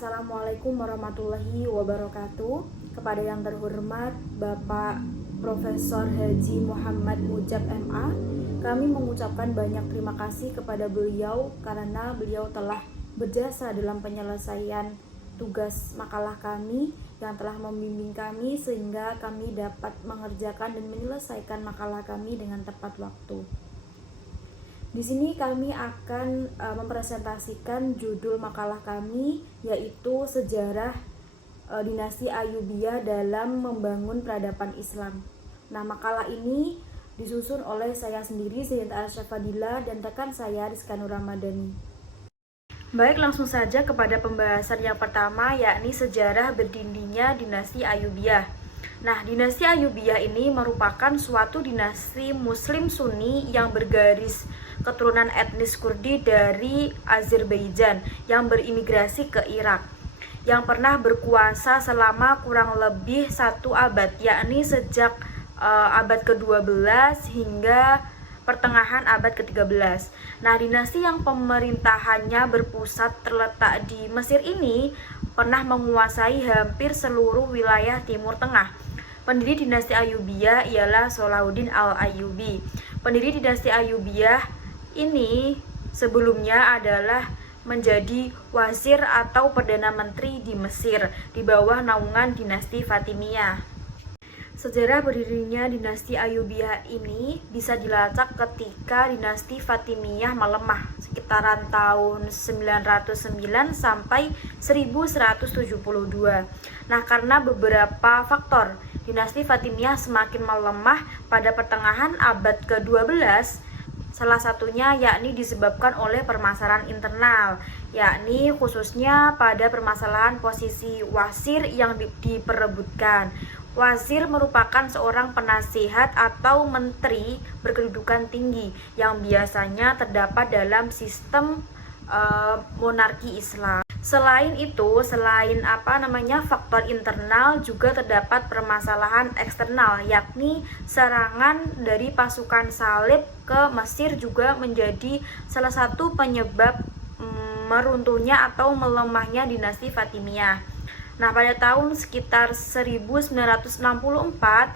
Assalamualaikum warahmatullahi wabarakatuh. Kepada yang terhormat Bapak Profesor Haji Muhammad Mujab MA, kami mengucapkan banyak terima kasih kepada beliau karena beliau telah berjasa dalam penyelesaian tugas makalah kami yang telah membimbing kami sehingga kami dapat mengerjakan dan menyelesaikan makalah kami dengan tepat waktu. Di sini kami akan mempresentasikan judul makalah kami, yaitu Sejarah Dinasti Ayyubiyah dalam Membangun Peradaban Islam. Nah, makalah ini disusun oleh saya sendiri, Sayyidah Arsyafadila, dan rekan saya, Rizka Nur Ramadhani. Baik, langsung saja kepada pembahasan yang pertama, yakni sejarah berdirinya dinasti Ayyubiyah. Nah, dinasti Ayyubiyah ini merupakan suatu dinasti Muslim Sunni yang bergaris keturunan etnis Kurdi dari Azerbaijan yang berimigrasi ke Irak, yang pernah berkuasa selama kurang lebih 1 abad, yakni sejak abad ke-12 hingga pertengahan abad ke-13. Nah, dinasti yang pemerintahannya berpusat terletak di Mesir ini pernah menguasai hampir seluruh wilayah Timur Tengah. Pendiri dinasti Ayyubiyah ialah Salahuddin al-Ayyubi. Pendiri dinasti Ayyubiyah ini sebelumnya adalah menjadi wazir atau perdana menteri di Mesir di bawah naungan dinasti Fatimiyah. Sejarah berdirinya dinasti Ayyubiyah ini bisa dilacak ketika dinasti Fatimiyah melemah sekitaran tahun 909 sampai 1172. Nah, karena beberapa faktor, dinasti Fatimiyah semakin melemah pada pertengahan abad ke-12. Salah satunya yakni disebabkan oleh permasalahan internal, yakni khususnya pada permasalahan posisi wazir yang diperebutkan. Wazir merupakan seorang penasihat atau menteri berkedudukan tinggi yang biasanya terdapat dalam sistem monarki Islam. Selain itu, faktor internal, juga terdapat permasalahan eksternal, yakni serangan dari pasukan salib ke Mesir juga menjadi salah satu penyebab meruntuhnya atau melemahnya dinasti Fatimiyah. Nah, pada tahun sekitar 1964,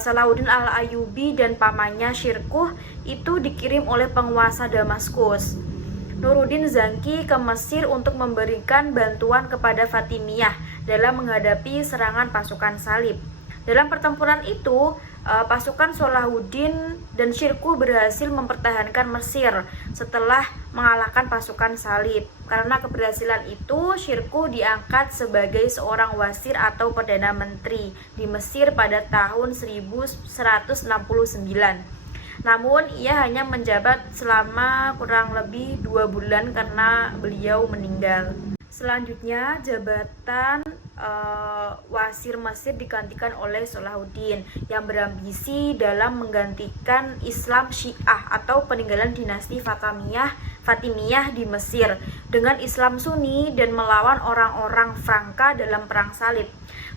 Salahuddin al-Ayyubi dan pamannya Shirkuh itu dikirim oleh penguasa Damaskus, Nuruddin Zanki, ke Mesir untuk memberikan bantuan kepada Fatimiyah dalam menghadapi serangan pasukan salib. Dalam pertempuran itu, pasukan Salahuddin dan Shirkuh berhasil mempertahankan Mesir setelah mengalahkan pasukan salib. Karena keberhasilan itu, Shirkuh diangkat sebagai seorang wazir atau perdana menteri di Mesir pada tahun 1169. Namun ia hanya menjabat selama kurang lebih 2 bulan karena beliau meninggal. Selanjutnya, jabatan wazir Mesir digantikan oleh Salahuddin yang berambisi dalam menggantikan Islam Syiah atau peninggalan dinasti Fatimiyah di Mesir dengan Islam Sunni dan melawan orang-orang Franka dalam perang salib.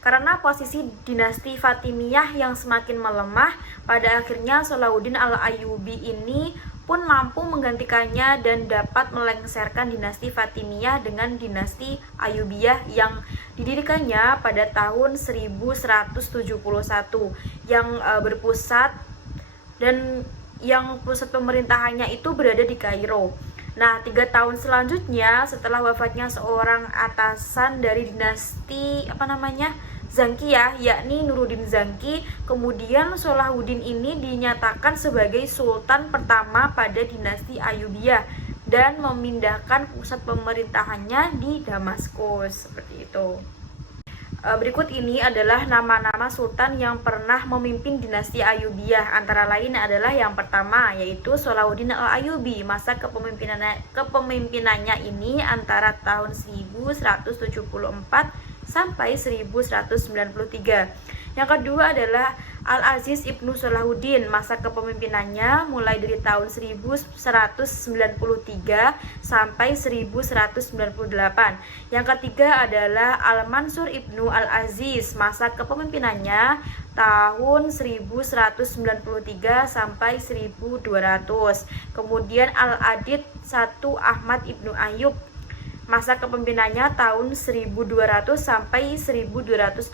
Karena posisi dinasti Fatimiyah yang semakin melemah, pada akhirnya Salahuddin al-Ayyubi ini pun mampu menggantikannya dan dapat melengsarkan dinasti Fatimiyah dengan dinasti Ayyubiyah yang didirikannya pada tahun 1171 yang berpusat dan yang pusat pemerintahannya itu berada di Kairo. Nah, 3 tahun selanjutnya setelah wafatnya seorang atasan dari dinasti Zankiyah, yakni Nuruddin Zanki, kemudian Salahuddin ini dinyatakan sebagai sultan pertama pada dinasti Ayyubiyah dan memindahkan pusat pemerintahannya di Damaskus, seperti itu. Berikut ini adalah nama-nama sultan yang pernah memimpin dinasti Ayyubiyah. Antara lain adalah yang pertama, yaitu Salahuddin al-Ayyubi. Masa kepemimpinannya ini antara tahun 1174 sampai 1193. Yang kedua adalah Al-Aziz Ibnu Salahuddin. Masa kepemimpinannya mulai dari tahun 1193 sampai 1198. Yang ketiga adalah Al-Mansur Ibnu Al-Aziz. Masa kepemimpinannya tahun 1193 sampai 1200. Kemudian Al-Adid I Ahmad Ibnu Ayyub. Masa kepemimpinannya tahun 1200 sampai 1218.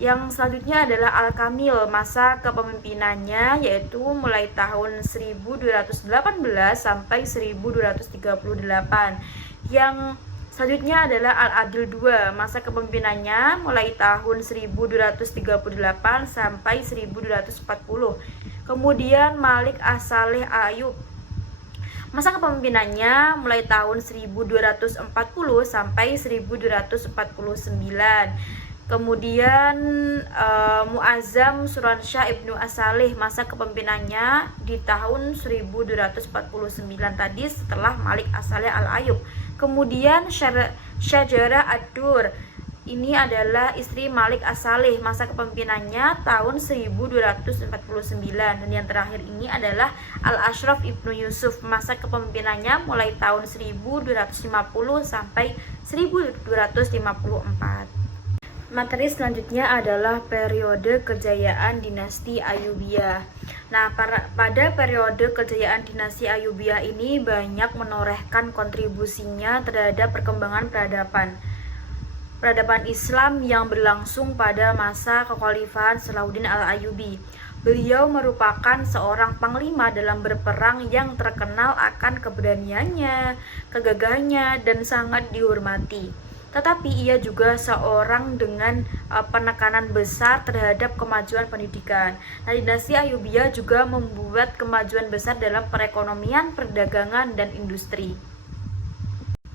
Yang selanjutnya adalah Al-Kamil. Masa kepemimpinannya yaitu mulai tahun 1218 sampai 1238. Yang selanjutnya adalah Al-Adil II. Masa kepemimpinannya mulai tahun 1238 sampai 1240. Kemudian Malik As-Saleh Ayub. Masa kepemimpinannya mulai tahun 1240 sampai 1249. Kemudian Muazzam Suransyah Ibnu As-Saleh, masa kepemimpinannya di tahun 1249 tadi setelah Malik As-Saleh Al-Ayub. Kemudian Syajara Ad-Dur, ini adalah istri Malik As-Saleh, masa kepemimpinannya tahun 1249. Dan yang terakhir ini adalah Al-Ashraf Ibnu Yusuf, masa kepemimpinannya mulai tahun 1250 sampai 1254. Materi selanjutnya adalah periode kejayaan dinasti Ayyubiyah. Nah, pada periode kejayaan dinasti Ayyubiyah ini banyak menorehkan kontribusinya terhadap perkembangan peradaban Islam yang berlangsung pada masa kekhalifahan Salahuddin Al-Ayyubi. Beliau merupakan seorang panglima dalam berperang yang terkenal akan keberaniannya, kegagahannya, dan sangat dihormati. Tetapi ia juga seorang dengan penekanan besar terhadap kemajuan pendidikan. Nah, dinasti Ayyubiyah juga membuat kemajuan besar dalam perekonomian, perdagangan, dan industri.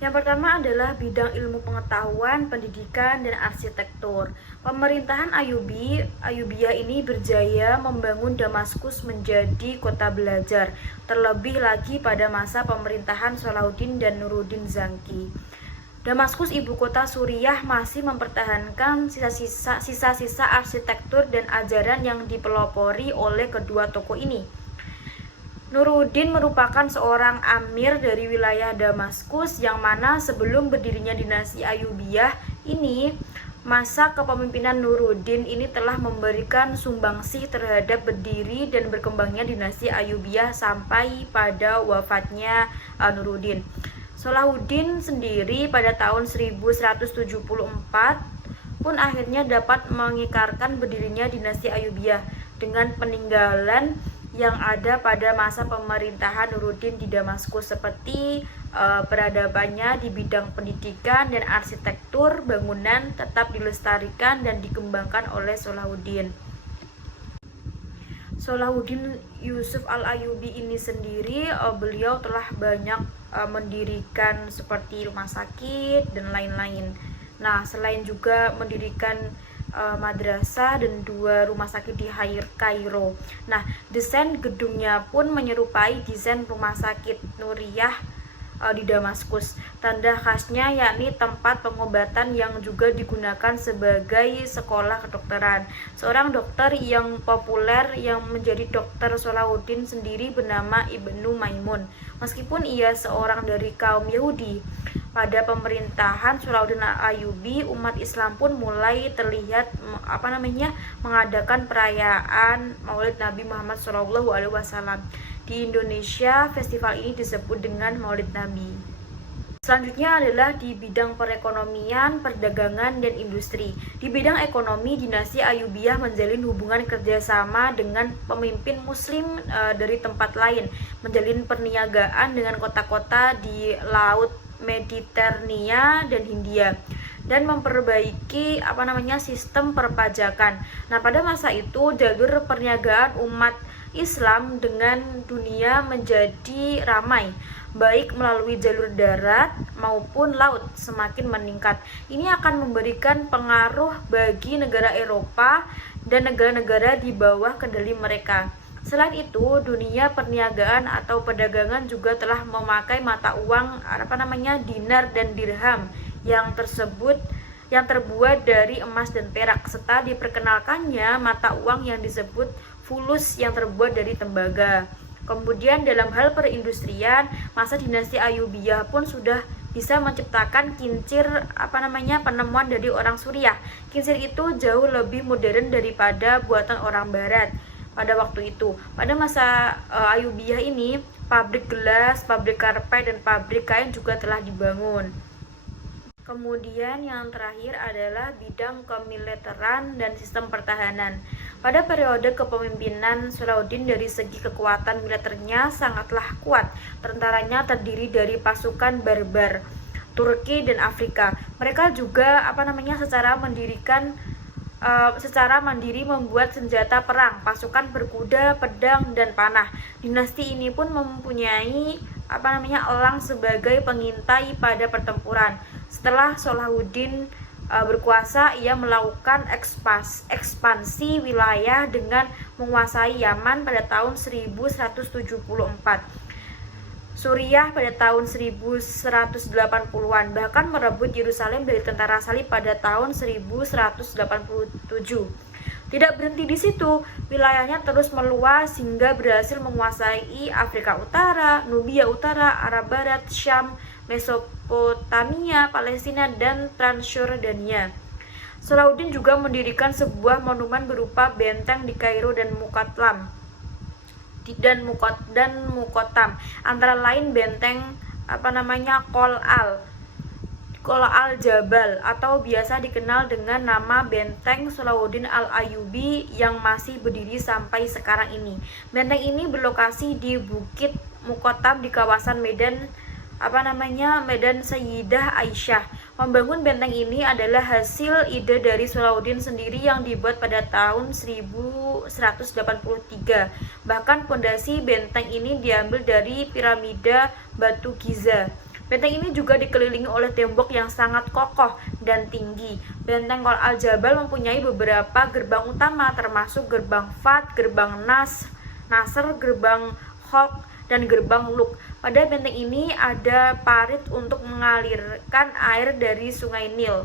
Yang pertama adalah bidang ilmu pengetahuan, pendidikan, dan arsitektur. Pemerintahan Ayyubiyah ini berjaya membangun Damaskus menjadi kota belajar, terlebih lagi pada masa pemerintahan Salahuddin dan Nuruddin Zangki. Damaskus, ibu kota Suriah, masih mempertahankan sisa-sisa arsitektur dan ajaran yang dipelopori oleh kedua tokoh ini. Nuruddin merupakan seorang amir dari wilayah Damaskus yang mana sebelum berdirinya dinasti Ayyubiyah ini, masa kepemimpinan Nuruddin ini telah memberikan sumbangsih terhadap berdiri dan berkembangnya dinasti Ayyubiyah sampai pada wafatnya Nuruddin. Salahuddin sendiri pada tahun 1174 pun akhirnya dapat mengikrarkan berdirinya dinasti Ayyubiyah dengan peninggalan yang ada pada masa pemerintahan Nuruddin di Damaskus, seperti peradabannya di bidang pendidikan dan arsitektur bangunan tetap dilestarikan dan dikembangkan oleh Salahuddin. Salahuddin Yusuf Al-Ayyubi ini sendiri, beliau telah banyak mendirikan seperti rumah sakit dan lain-lain. Nah, selain juga mendirikan madrasah dan 2 rumah sakit di Kairo. Nah, desain gedungnya pun menyerupai desain rumah sakit Nuriyah di Damaskus. Tanda khasnya yakni tempat pengobatan yang juga digunakan sebagai sekolah kedokteran. Seorang dokter yang populer yang menjadi dokter Salahuddin sendiri bernama Ibnu Maimun. Meskipun ia seorang dari kaum Yahudi, pada pemerintahan Salahuddin Ayyubi, umat Islam pun mulai terlihat mengadakan perayaan Maulid Nabi Muhammad SAW. Di Indonesia, festival ini disebut dengan Maulid Nabi. Selanjutnya adalah di bidang perekonomian, perdagangan, dan industri. Di bidang ekonomi, dinasti Ayyubiyah menjalin hubungan kerjasama dengan pemimpin muslim dari tempat lain, menjalin perniagaan dengan kota-kota di Laut Mediterania dan Hindia, dan memperbaiki sistem perpajakan. Nah, pada masa itu jalur perniagaan umat Islam dengan dunia menjadi ramai, baik melalui jalur darat maupun laut semakin meningkat. Ini akan memberikan pengaruh bagi negara Eropa dan negara-negara di bawah kendali mereka. Selain itu, dunia perniagaan atau perdagangan juga telah memakai mata uang dinar dan dirham yang terbuat dari emas dan perak, serta diperkenalkannya mata uang yang disebut fulus yang terbuat dari tembaga. Kemudian dalam hal perindustrian, masa dinasti Ayyubiyah pun sudah bisa menciptakan kincir penemuan dari orang Suriah. Kincir itu jauh lebih modern daripada buatan orang barat pada waktu itu. Pada masa Ayyubiyah ini, pabrik gelas, pabrik karpet, dan pabrik kain juga telah dibangun. Kemudian yang terakhir adalah bidang kemiliteran dan sistem pertahanan. Pada periode kepemimpinan Salahuddin dari segi kekuatan militernya sangatlah kuat. Tentaranya terdiri dari pasukan barbar Turki dan Afrika. Mereka juga secara mandiri membuat senjata perang, pasukan berkuda, pedang, dan panah. Dinasti ini pun mempunyai elang sebagai pengintai pada pertempuran. Setelah Salahuddin berkuasa, ia melakukan ekspansi wilayah dengan menguasai Yaman pada tahun 1174, Suriah pada tahun 1180-an, bahkan merebut Yerusalem dari tentara Salib pada tahun 1187. Tidak berhenti di situ, wilayahnya terus meluas hingga berhasil menguasai Afrika Utara, Nubia Utara, Arab Barat, Syam, Mesopotamia, Palestina, dan Transjordania. Salahuddin juga mendirikan sebuah monumen berupa benteng di Kairo dan Muqattam, antara lain benteng Qol al-Jabal atau biasa dikenal dengan nama Benteng Salahuddin Al-Ayyubi yang masih berdiri sampai sekarang ini. Benteng ini berlokasi di Bukit Muqattam di kawasan Medan Sayyidah Aisyah. Membangun benteng ini adalah hasil ide dari Salahuddin sendiri yang dibuat pada tahun 1183. Bahkan pondasi benteng ini diambil dari piramida Batu Giza. Benteng ini juga dikelilingi oleh tembok yang sangat kokoh dan tinggi. Benteng Qol al-Jabal mempunyai beberapa gerbang utama, termasuk gerbang Fat, gerbang Nasr, gerbang Khalq, dan gerbang Luk. Pada benteng ini ada parit untuk mengalirkan air dari Sungai Nil.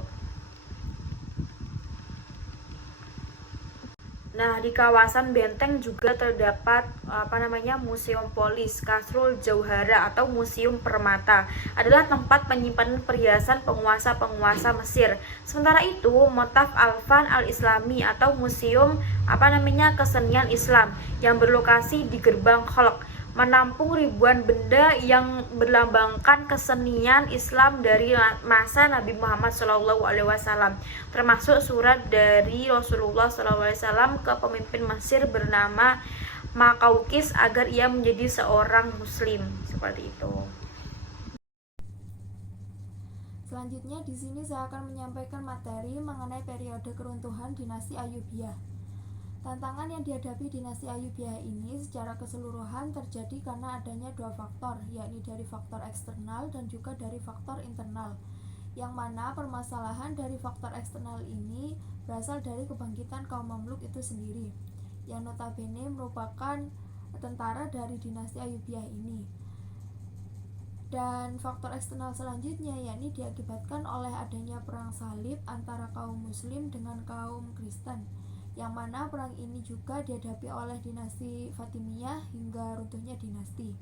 Nah, di kawasan benteng juga terdapat Museum Polis, Kasrul Jauhara atau Museum Permata. Adalah tempat penyimpanan perhiasan penguasa-penguasa Mesir. Sementara itu, Motaf Al-Fan Al-Islami atau Museum Kesenian Islam yang berlokasi di Gerbang Khalq menampung ribuan benda yang berlambangkan kesenian Islam dari masa Nabi Muhammad SAW, termasuk surat dari Rasulullah SAW ke pemimpin Mesir bernama Makaukis agar ia menjadi seorang muslim. Seperti itu. Selanjutnya di sini saya akan menyampaikan materi mengenai periode keruntuhan dinasti Ayyubiyah. Tantangan yang dihadapi dinasti Ayyubiyah ini secara keseluruhan terjadi karena adanya dua faktor, yakni dari faktor eksternal dan juga dari faktor internal. Yang mana permasalahan dari faktor eksternal ini berasal dari kebangkitan kaum Mamluk itu sendiri, yang notabene merupakan tentara dari dinasti Ayyubiyah ini. Dan faktor eksternal selanjutnya yakni diakibatkan oleh adanya perang salib antara kaum muslim dengan kaum Kristen, yang mana perang ini juga dihadapi oleh dinasti Fatimiyah hingga runtuhnya dinasti,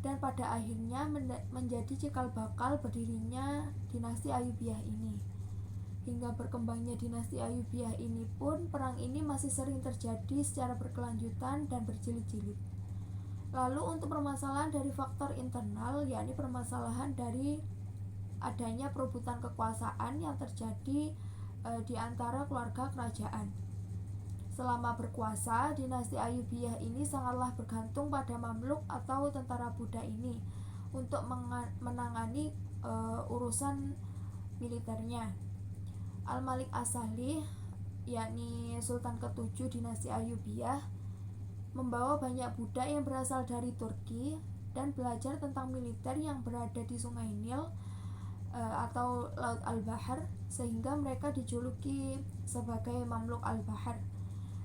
dan pada akhirnya menjadi cikal bakal berdirinya dinasti Ayyubiyah ini. Hingga berkembangnya dinasti Ayyubiyah ini pun, perang ini masih sering terjadi secara berkelanjutan dan berjilid-jilid. Lalu untuk permasalahan dari faktor internal, yakni permasalahan dari adanya perebutan kekuasaan yang terjadi di antara keluarga kerajaan. Selama berkuasa, dinasti Ayyubiyah ini sangatlah bergantung pada Mamluk atau tentara Buddha ini untuk menangani urusan militernya. Al-Malik As-Salih, yakni Sultan ke-7 dinasti Ayyubiyah, membawa banyak budak yang berasal dari Turki dan belajar tentang militer yang berada di Sungai Nil atau Laut Al-Bahar, sehingga mereka dijuluki sebagai Mamluk Al-Bahar.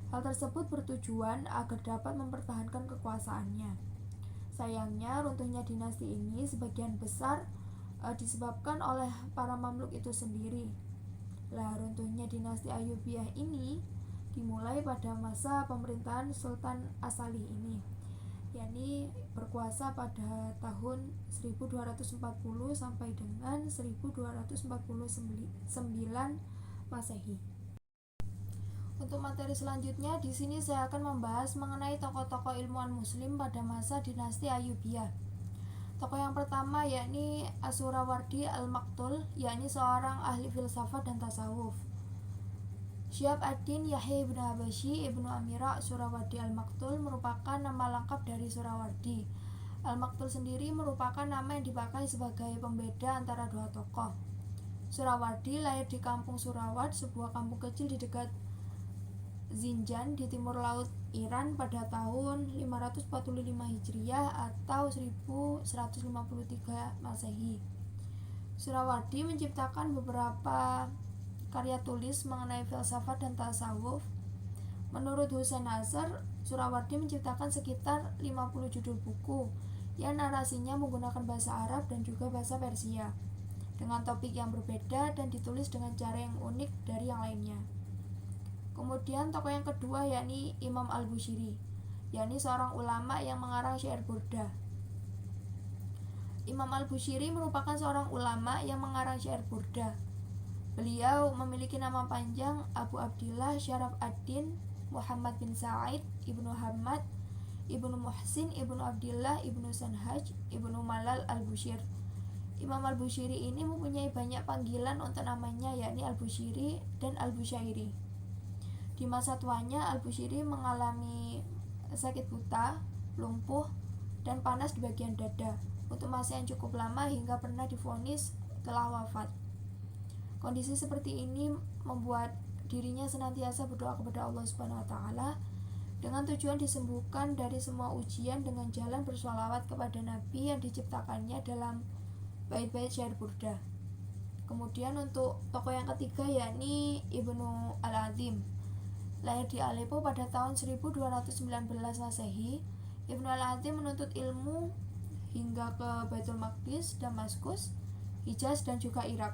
Hal tersebut bertujuan agar dapat mempertahankan kekuasaannya. Sayangnya, runtuhnya dinasti ini sebagian besar disebabkan oleh para Mamluk itu sendiri. Runtuhnya dinasti Ayyubiyah ini dimulai pada masa pemerintahan Sultan As-Salih ini, yakni berkuasa pada tahun 1240 sampai dengan 1249 Masehi. Untuk materi selanjutnya, di sini saya akan membahas mengenai tokoh-tokoh ilmuwan muslim pada masa dinasti Ayyubiyah. Tokoh yang pertama yakni As-Surawardi Al-Maktul, yakni seorang ahli filsafat dan tasawuf. Syihab ad-Din Yahya ibnu Habasyi ibnu Amira Surawardi Al-Maktul merupakan nama lengkap dari Surawardi. Al-Maktul sendiri merupakan nama yang dipakai sebagai pembeda antara dua tokoh. Surawardi lahir di kampung Surawat, sebuah kampung kecil di dekat Zinjan di timur laut Iran pada tahun 545 Hijriah atau 1153 Masehi. Surawardi menciptakan beberapa karya tulis mengenai filsafat dan tasawuf. Menurut Husain Nasr, Surawardi menciptakan sekitar 50 judul buku yang narasinya menggunakan bahasa Arab dan juga bahasa Persia dengan topik yang berbeda dan ditulis dengan cara yang unik dari yang lainnya. Kemudian tokoh yang kedua yakni Imam Al-Bushiri, yakni seorang ulama yang mengarang syair burda. Imam Al-Bushiri merupakan seorang ulama yang mengarang syair burda. Beliau memiliki nama panjang Abu Abdillah Syaraf ad-Din Muhammad bin Sa'id ibnu Hamad ibnu Muhsin ibnu Abdillah ibnu Sanhaj ibnu Malal Al-Bushir. Imam Al-Bushiri ini mempunyai banyak panggilan untuk namanya, yakni Al-Bushiri dan Al-Busyairi. Di masa tuanya, Al-Bushiri mengalami sakit buta, lumpuh, dan panas di bagian dada untuk masa yang cukup lama hingga pernah divonis telah wafat. Kondisi seperti ini membuat dirinya senantiasa berdoa kepada Allah Subhanahu wa taala dengan tujuan disembuhkan dari semua ujian dengan jalan bersolawat kepada Nabi yang diciptakannya dalam bait-bait syair burda. Kemudian untuk tokoh yang ketiga yakni Ibnu Al-Azim. Lahir di Aleppo pada tahun 1219 Masehi, Ibnu Al-Azim menuntut ilmu hingga ke Baitul Maqdis, Damaskus, Hijaz, dan juga Irak.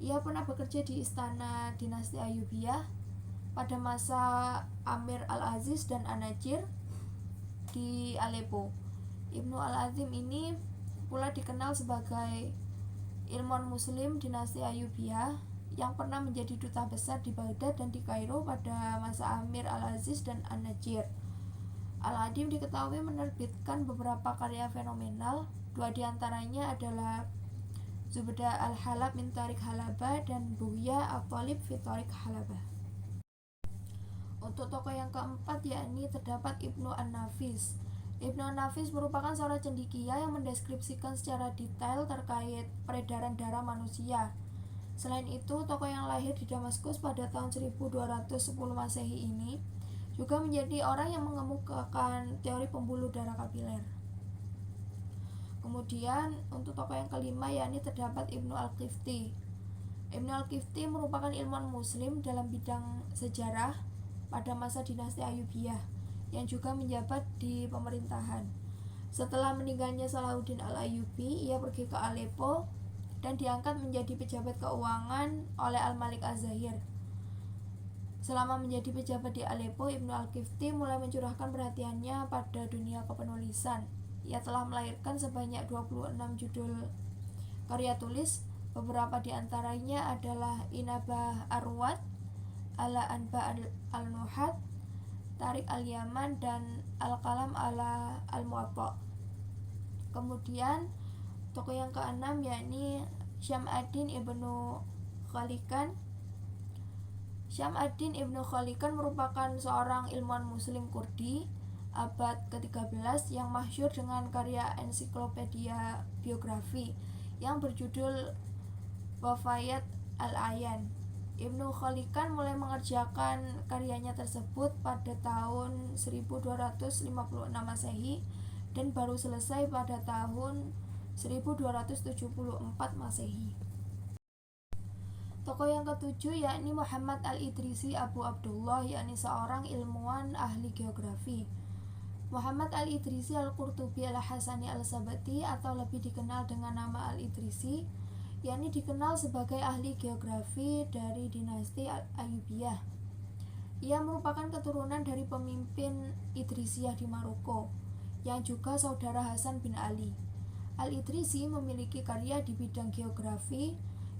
Ia pernah bekerja di istana dinasti Ayyubiyah pada masa Amir Al-Aziz dan An-Najir di Aleppo. Ibnu Al-Azim ini pula dikenal sebagai ilmuwan muslim dinasti Ayyubiyah yang pernah menjadi duta besar di Baghdad dan di Kairo pada masa Amir Al-Aziz dan An-Najir. Al-Azim diketahui menerbitkan beberapa karya fenomenal. Dua diantaranya adalah Zubda Al-Halab min Tariq Halabah dan Bughya At-Talib fi Tariq Halabah. Untuk tokoh yang keempat yakni terdapat Ibnu An-Nafis. Ibnu An-Nafis merupakan seorang cendekia yang mendeskripsikan secara detail terkait peredaran darah manusia. Selain itu, tokoh yang lahir di Damaskus pada tahun 1210 Masehi ini juga menjadi orang yang mengemukakan teori pembuluh darah kapiler. Kemudian untuk tokoh yang kelima yakni terdapat Ibnu Al-Qifti. Ibnu Al-Qifti merupakan ilmuwan muslim dalam bidang sejarah pada masa dinasti Ayyubiyah yang juga menjabat di pemerintahan. Setelah meninggalnya Salahuddin Al-Ayyubi, ia pergi ke Aleppo dan diangkat menjadi pejabat keuangan oleh Al-Malik Az-Zahir. Selama menjadi pejabat di Aleppo, Ibnu Al-Qifti mulai mencurahkan perhatiannya pada dunia kepenulisan. Ia telah melahirkan sebanyak 26 judul karya tulis. Beberapa di antaranya adalah Inabah Arwat, Ala Anba Al-Nuhat, Tarik Al-Yaman, dan Al-Qalam Ala Al-Muwatta. Kemudian tokoh yang keenam yakni Syam ad-Din ibnu Khalikan. Syam ad-Din ibnu Khalikan merupakan seorang ilmuwan muslim Kurdi abad ke-13 yang masyhur dengan karya ensiklopedia biografi yang berjudul Wafayat Al-Ayan. Ibnu Khalikan mulai mengerjakan karyanya tersebut pada tahun 1256 Masehi dan baru selesai pada tahun 1274 Masehi. Tokoh yang ketujuh yakni Muhammad Al-Idrisi Abu Abdullah, yakni seorang ilmuwan ahli geografi. Muhammad Al-Idrisi Al-Qurtubi Al-Hasani Al-Sabati atau lebih dikenal dengan nama Al-Idrisi, yakni dikenal sebagai ahli geografi dari dinasti Ayyubiyah. Ia merupakan keturunan dari pemimpin Idrisiyah di Maroko, yang juga saudara Hasan bin Ali. Al-Idrisi memiliki karya di bidang geografi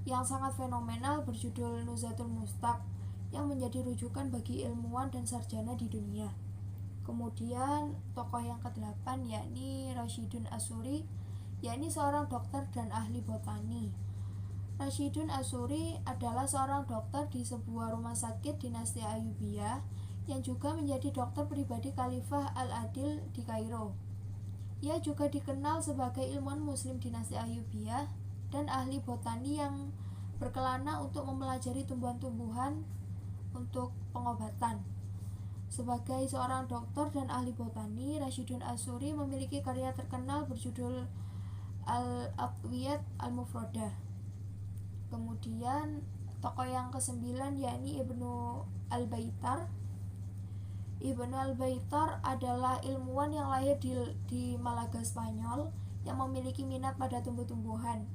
yang sangat fenomenal berjudul Nuzhatul Mustaq, yang menjadi rujukan bagi ilmuwan dan sarjana di dunia. Kemudian tokoh yang ke-8 yakni Rashidun Asyuri, yakni seorang dokter dan ahli botani. Rashidun Asyuri adalah seorang dokter di sebuah rumah sakit dinasti Ayyubiyah yang juga menjadi dokter pribadi Khalifah Al-Adil di Kairo. Ia juga dikenal sebagai ilmuwan muslim dinasti Ayyubiyah dan ahli botani yang berkelana untuk mempelajari tumbuhan-tumbuhan untuk pengobatan. Sebagai seorang dokter dan ahli botani, Rashidun Asyuri memiliki karya terkenal berjudul Al-Adwiyat Al-Mufradah. Kemudian tokoh yang ke-9 yakni Ibnu Al-Baitar. Ibnu Al-Baitar adalah ilmuwan yang lahir di Malaga, Spanyol, yang memiliki minat pada tumbuh-tumbuhan.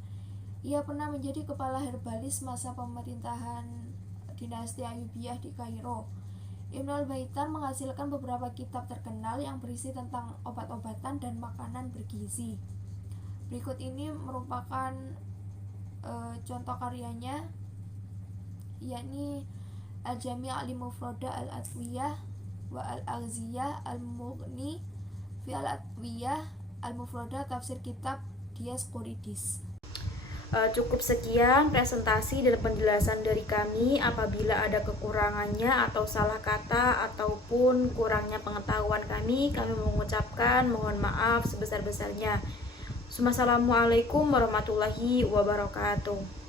Ia pernah menjadi kepala herbalis masa pemerintahan dinasti Ayyubiyah di Kairo. Ibnu Al-Baitar menghasilkan beberapa kitab terkenal yang berisi tentang obat-obatan dan makanan bergizi. Berikut ini merupakan contoh karyanya, yakni Al-Jami' Al-Mufradah Al-Adwiyah wa Al-Aghziyah Al-Mughni fi Al-Adwiyah Al-Mufradah, tafsir kitab Dioscorides. Cukup sekian presentasi dan penjelasan dari kami. Apabila ada kekurangannya atau salah kata ataupun kurangnya pengetahuan kami mengucapkan mohon maaf sebesar-besarnya. Assalamualaikum warahmatullahi wabarakatuh.